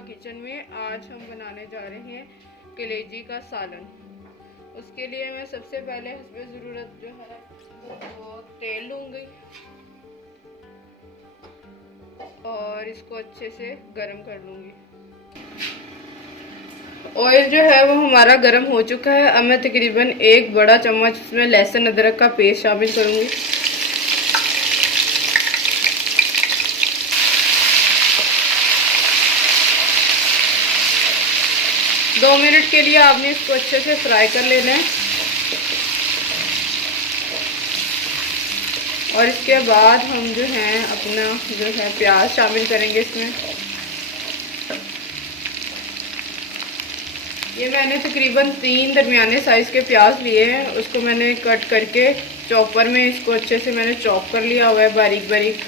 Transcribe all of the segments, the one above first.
Kitchen में। आज हम बनाने जा रहे हैं कलेजी का सालन। उसके लिए मैं सबसे पहले इसमें ज़रूरत जो है वो तेल लूँगी और इसको अच्छे से गरम कर लूँगी। ऑयल जो है वो हमारा गरम हो चुका है। अब मैं तकरीबन 1 बड़ा चम्मच इसमें लहसुन अदरक का पेस्ट शामिल करूँगी। 2 मिनट के लिए आपने इसको अच्छे से फ्राई कर लेना है और इसके बाद हम जो है अपना जो है प्याज शामिल करेंगे इसमें। ये मैंने तकरीबन 3 दरमियाने साइज़ के प्याज लिए हैं। उसको मैंने कट करके चॉपर में इसको अच्छे से मैंने चॉप कर लिया हुआ है बारीक बारीक।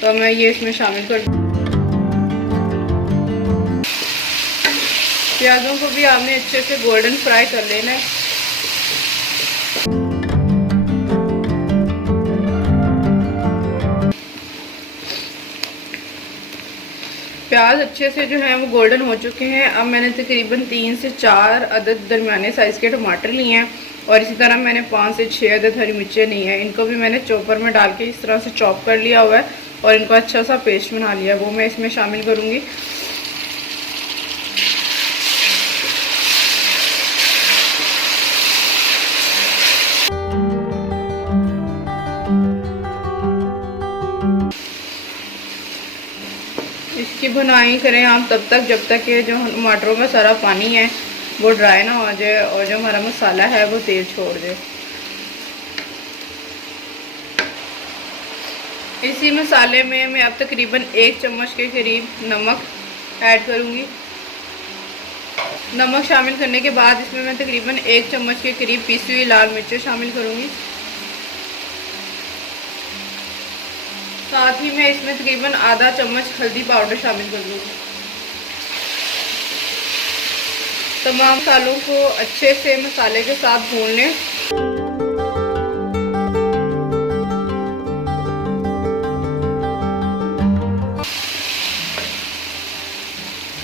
तो मैं ये इसमें शामिल कर दूँ। प्याज़ों को भी आपने अच्छे से गोल्डन फ्राई कर लेना है। प्याज अच्छे से जो है वो गोल्डन हो चुके हैं। अब मैंने तकरीबन 3 से 4 अदद दरमियाने साइज़ के टमाटर लिए हैं और इसी तरह मैंने 5 से 6 अदद हरी मिर्चें ली हैं। इनको भी मैंने चॉपर में डाल के इस तरह से चॉप कर लिया हुआ है और इनको अच्छा सा पेस्ट बना लिया है, वो मैं इसमें शामिल करूँगी। इसकी भुनाई करें हम तब तक जब तक कि जो टमाटरों में सारा पानी है वो ड्राई ना हो जाए और जो हमारा मसाला है वो तेल छोड़ दे। इसी मसाले में मैं अब तकरीबन 1 चम्मच के करीब नमक ऐड करूँगी। नमक शामिल करने के बाद इसमें मैं तकरीबन 1 चम्मच के करीब पिसी हुई लाल मिर्चें शामिल करूँगी। साथ ही मैं इसमें तकरीबन आधा चम्मच हल्दी पाउडर शामिल कर दूँगी। तमाम मसालों को अच्छे से मसाले के साथ भून लें।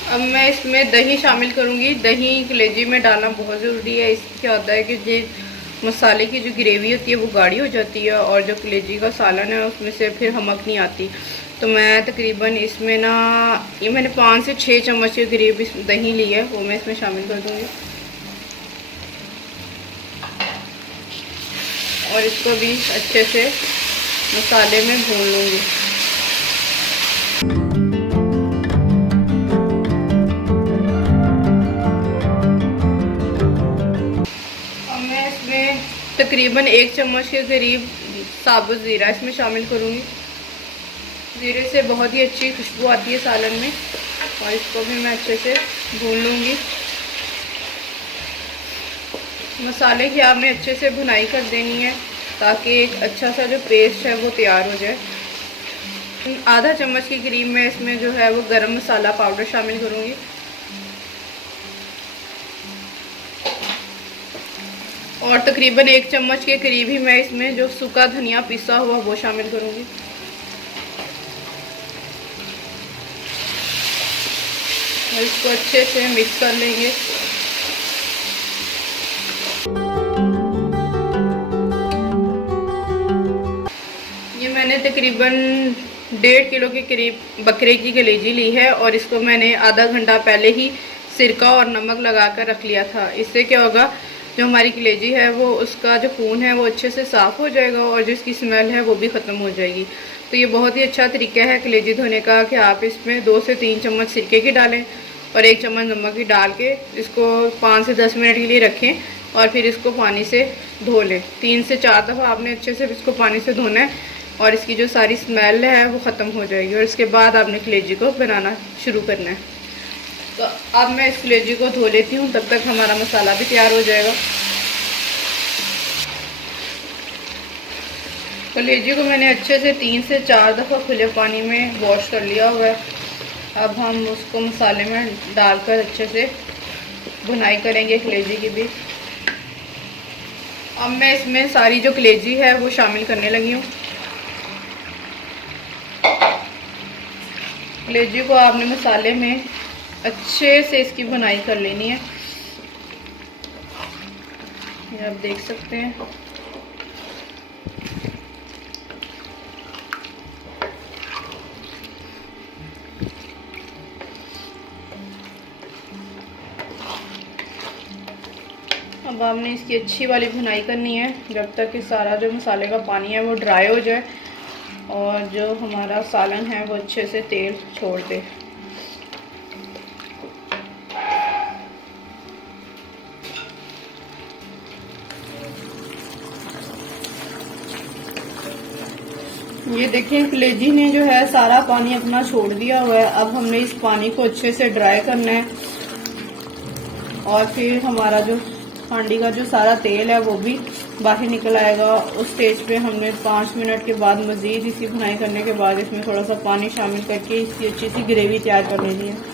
अब मैं इसमें दही शामिल करूँगी। दही कलेजी में डालना बहुत ज़रूरी है। इससे क्या होता है कि जो मसाले की जो ग्रेवी होती है वो गाढ़ी हो जाती है और जो कलेजी का सालन है उसमें से फिर हमक नहीं आती। तो मैं तकरीबन इसमें ना ये मैंने 5 से 6 चम्मच के करीब इस दही ली है, वो मैं इसमें शामिल कर दूँगी और इसको भी अच्छे से मसाले में भून लूँगी। तकरीबन 1 चम्मच के करीब साबुत ज़ीरा इसमें शामिल करूँगी। ज़ीरे से बहुत ही अच्छी खुशबू आती है सालन में और इसको भी मैं अच्छे से भून लूँगी। मसाले की आपने अच्छे से भुनाई कर देनी है ताकि एक अच्छा सा जो पेस्ट है वो तैयार हो जाए। आधा चम्मच के करीब मैं इसमें जो है वो गरम मसाला पाउडर शामिल करूँगी और तकरीबन 1 चम्मच के करीब ही मैं इसमें जो सूखा धनिया पिसा हुआ वो शामिल करूँगी। और इसको अच्छे से मिक्स कर लेंगे। ये मैंने तकरीबन 1.5 किलो के करीब बकरे की कलेजी ली है और इसको मैंने आधा घंटा पहले ही सिरका और नमक लगा कर रख लिया था। इससे क्या होगा, जो हमारी कलेजी है वो उसका जो खून है वो अच्छे से साफ़ हो जाएगा और जो इसकी स्मेल है वो भी ख़त्म हो जाएगी। तो ये बहुत ही अच्छा तरीका है कलेजी धोने का कि आप इसमें 2 से 3 चम्मच सिरके की डालें और 1 चम्मच नमक की डाल के इसको 5 से 10 मिनट के लिए रखें और फिर इसको पानी से धो लें। 3 से 4 दफ़ा आपने अच्छे से इसको पानी से धोना है और इसकी जो सारी स्मेल है वो ख़त्म हो जाएगी और इसके बाद आपने कलेजी को बनाना शुरू करना है। तो अब मैं इस कलेजी को धो लेती हूँ, तब तक हमारा मसाला भी तैयार हो जाएगा। कलेजी को मैंने अच्छे से 3 से 4 दफ़ा खुले पानी में वॉश कर लिया हुआ है। अब हम उसको मसाले में डालकर अच्छे से भुनाई करेंगे कलेजी की भी। अब मैं इसमें सारी जो कलेजी है वो शामिल करने लगी हूँ। कलेजी को आपने मसाले में अच्छे से इसकी भुनाई कर लेनी है। ये आप देख सकते हैं। अब हमने इसकी अच्छी वाली भुनाई करनी है जब तक कि सारा जो मसाले का पानी है वो ड्राई हो जाए और जो हमारा सालन है वो अच्छे से तेल छोड़ दे। ये देखें, कलेजी ने जो है सारा पानी अपना छोड़ दिया हुआ है। अब हमने इस पानी को अच्छे से ड्राई करना है और फिर हमारा जो हांडी का जो सारा तेल है वो भी बाहर निकल आएगा। उस स्टेज पे हमने 5 मिनट के बाद मजीद इसी भुनाई करने के बाद इसमें थोड़ा सा पानी शामिल करके इसकी अच्छी सी ग्रेवी तैयार कर लेनी है।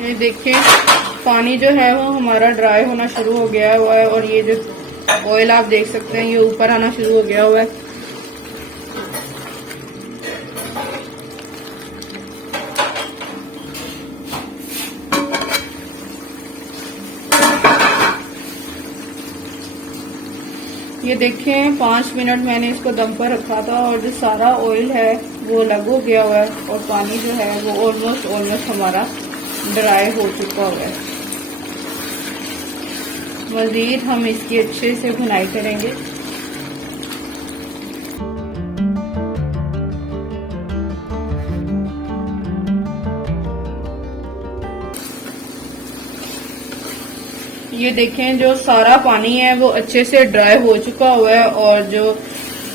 ये देखें, पानी जो है वो हमारा ड्राई होना शुरू हो गया हुआ है और ये जो ऑयल आप देख सकते हैं ये ऊपर आना शुरू हो गया हुआ है। ये देखें, 5 मिनट मैंने इसको दम पर रखा था और जो सारा ऑयल है वो अलग हो गया हुआ है और पानी जो है वो ऑलमोस्ट हमारा ड्राई हो चुका हुआ है। मजीद हम इसकी अच्छे से भुनाई करेंगे। ये देखें, जो सारा पानी है वो अच्छे से ड्राई हो चुका हुआ है और जो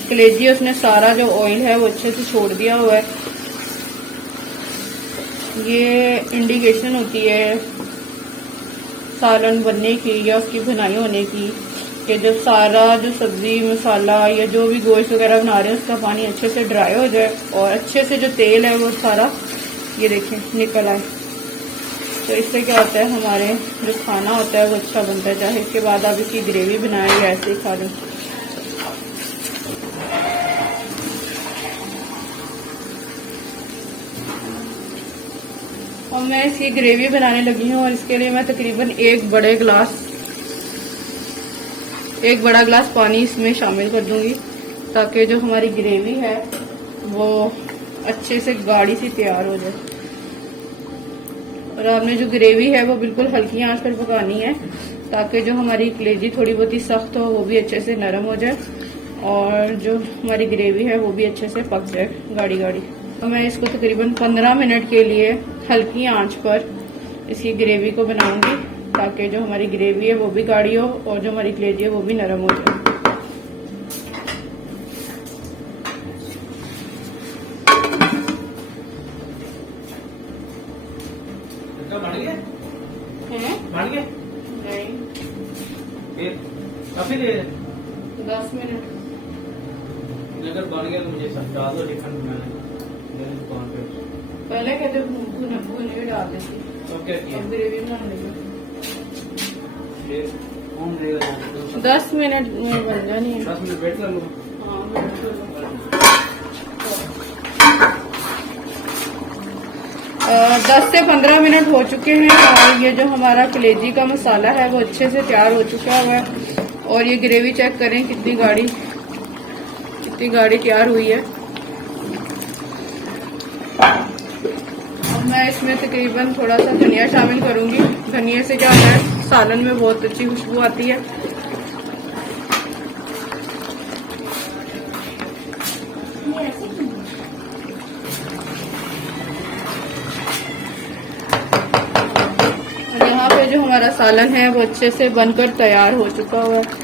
कलेजी उसने सारा जो ऑयल है वो अच्छे से छोड़ दिया हुआ है। ये इंडिकेशन होती है सालन बनने की या उसकी भुनाई होने की कि जब सारा जो सब्जी मसाला या जो भी गोश्त वगैरह बना रहे हैं उसका पानी अच्छे से ड्राई हो जाए और अच्छे से जो तेल है वो सारा ये देखें निकल आए। तो इससे क्या होता है, हमारे जो खाना होता है वो अच्छा बनता है, चाहे इसके बाद आप इसकी ग्रेवी बनाएं या ऐसे ही खा लें। और मैं इसकी ग्रेवी बनाने लगी हूँ और इसके लिए मैं तकरीबन एक बड़ा गिलास पानी इसमें शामिल कर दूंगी ताकि जो हमारी ग्रेवी है वो अच्छे से गाढ़ी सी तैयार हो जाए। और आपने जो ग्रेवी है वो बिल्कुल हल्की आंच पर पकानी है ताकि जो हमारी कलेजी थोड़ी बहुत ही सख्त हो वो भी अच्छे से नरम हो जाए और जो हमारी ग्रेवी है वो भी अच्छे से पक जाए गाढ़ी गाढ़ी। तो मैं इसको तकरीबन 15 मिनट के लिए हल्की आंच पर इसकी ग्रेवी को बनाऊंगी ताकि जो हमारी ग्रेवी है वो भी गाढ़ी हो और जो हमारी कलेजी है वो भी नरम हो जाए। बन गया? नहीं, काफी देर 10 मिनट। अगर बन गया तो मुझे समझा दो, टिफिन बनाने मेरे दुकान पे। पहले कहते भुने डाल देती तो क्या किया? ग्रेवी बनाने लगी। कौन देगा? 10 मिनट में बन जानी है। 10 मिनट वेट कर लो। हाँ, वेट कर लो। 10 से 15 मिनट हो चुके हैं और ये जो हमारा कलेजी का मसाला है वो अच्छे से तैयार हो चुका हुआ है और ये ग्रेवी चेक करें कितनी गाढ़ी तैयार हुई है। अब मैं इसमें तकरीबन थोड़ा सा धनिया शामिल करूंगी। धनिया से क्या है, सालन में बहुत अच्छी खुशबू आती है। और यहाँ पे जो हमारा सालन है वो अच्छे से बनकर तैयार हो चुका हुआ है।